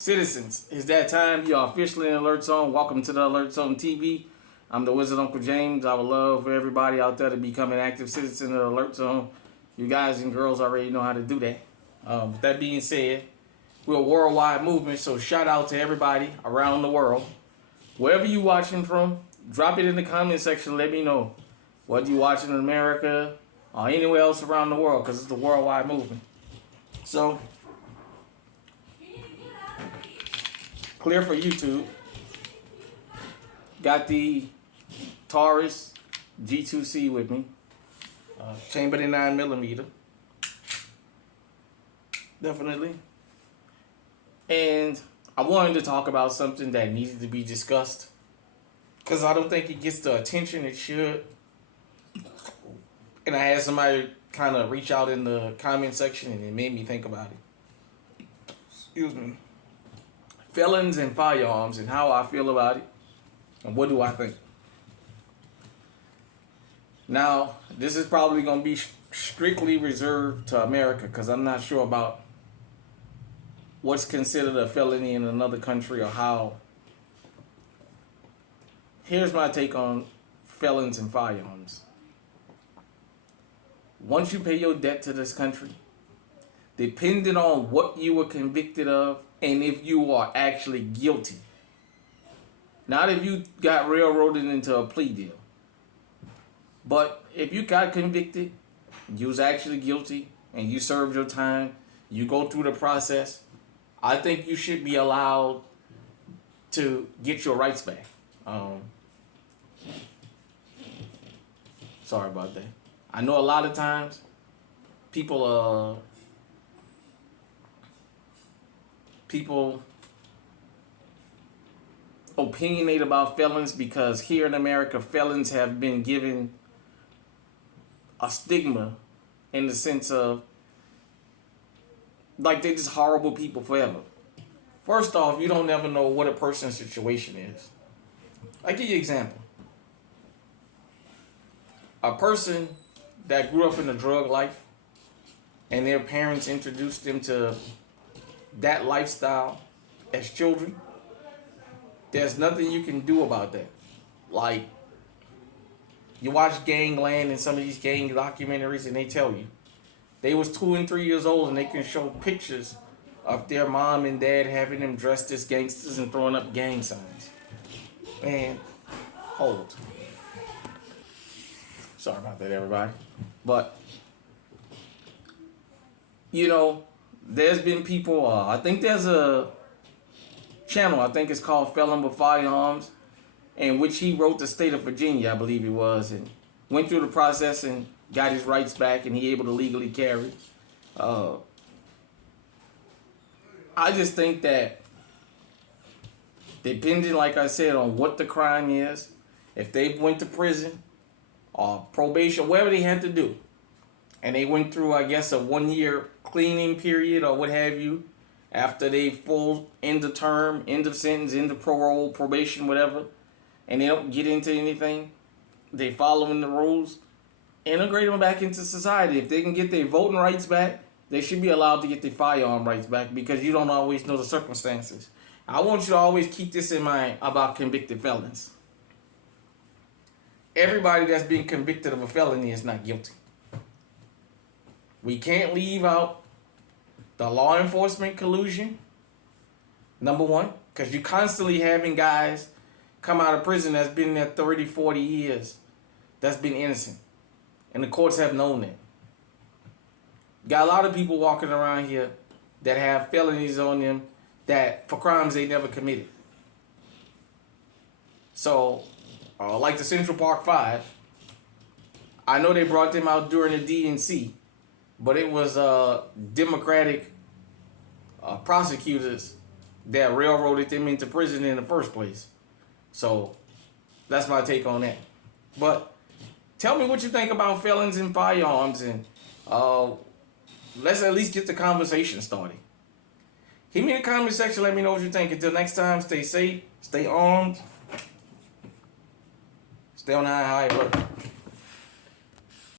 Citizens, it's that time. You are officially in Alert Zone. Welcome to the Alert Zone TV. I'm the Wizard Uncle James. I would love for everybody out there to become an active citizen of the Alert Zone. You guys and girls already know how to do that. With that being said, we're a worldwide movement, so shout out to everybody around the world. Wherever you watching from, drop it in the comment section. Let me know whether you watching in America or anywhere else around the world, because it's a worldwide movement. So, clear for YouTube. Got the Taurus G2C with me. Chambered in 9mm. Definitely. And I wanted to talk about something that needed to be discussed, because I don't think it gets the attention it should. And I had somebody kind of reach out in the comment section, and it made me think about it. Excuse me. Felons and firearms, and how I feel about it, and what do I think. Now, this is probably going to be strictly reserved to America, because I'm not sure about what's considered a felony in another country or how. Here's my take on felons and firearms. Once you pay your debt to this country, depending on what you were convicted of and if you are actually guilty, not if you got railroaded into a plea deal, but if you got convicted, you was actually guilty, and you served your time, you go through the process, I think you should be allowed to get your rights back. Sorry about that. I know a lot of times people opinionate about felons, because here in America, felons have been given a stigma in the sense of like they're just horrible people forever. First off, you don't ever know what a person's situation is. I'll give you an example. A person that grew up in a drug life and their parents introduced them to that lifestyle as children, there's nothing you can do about that. Like, you watch Gangland and some of these gang documentaries, and they tell you they was 2 and 3 years old, and they can show pictures of their mom and dad having them dressed as gangsters and throwing up gang signs. Man, hold. Sorry about that, everybody. But, you know, there's been people, I think there's a channel, I think it's called Felon with Firearms, in which he wrote the state of Virginia, I believe it was, and went through the process and got his rights back, and he able to legally carry. I just think that depending, like I said, on what the crime is, if they went to prison or probation, whatever they had to do, and they went through, I guess, a 1-year cleaning period or what have you, after they full end of term, end of sentence, end of parole, probation, whatever, and they don't get into anything, they following the rules, integrate them back into society. If they can get their voting rights back, they should be allowed to get their firearm rights back, because you don't always know the circumstances. I want you to always keep this in mind about convicted felons. Everybody that's been convicted of a felony is not guilty. We can't leave out the law enforcement collusion, number one, because you're constantly having guys come out of prison that's been there 30, 40 years that's been innocent. And the courts have known that. Got a lot of people walking around here that have felonies on them that for crimes they never committed. So, like the Central Park 5, I know they brought them out during the DNC, but it was Democratic prosecutors that railroaded them into prison in the first place. So, that's my take on that. But tell me what you think about felons and firearms, and let's at least get the conversation started. Hit me in the comment section, let me know what you think. Until next time, stay safe, stay armed, stay on high alert.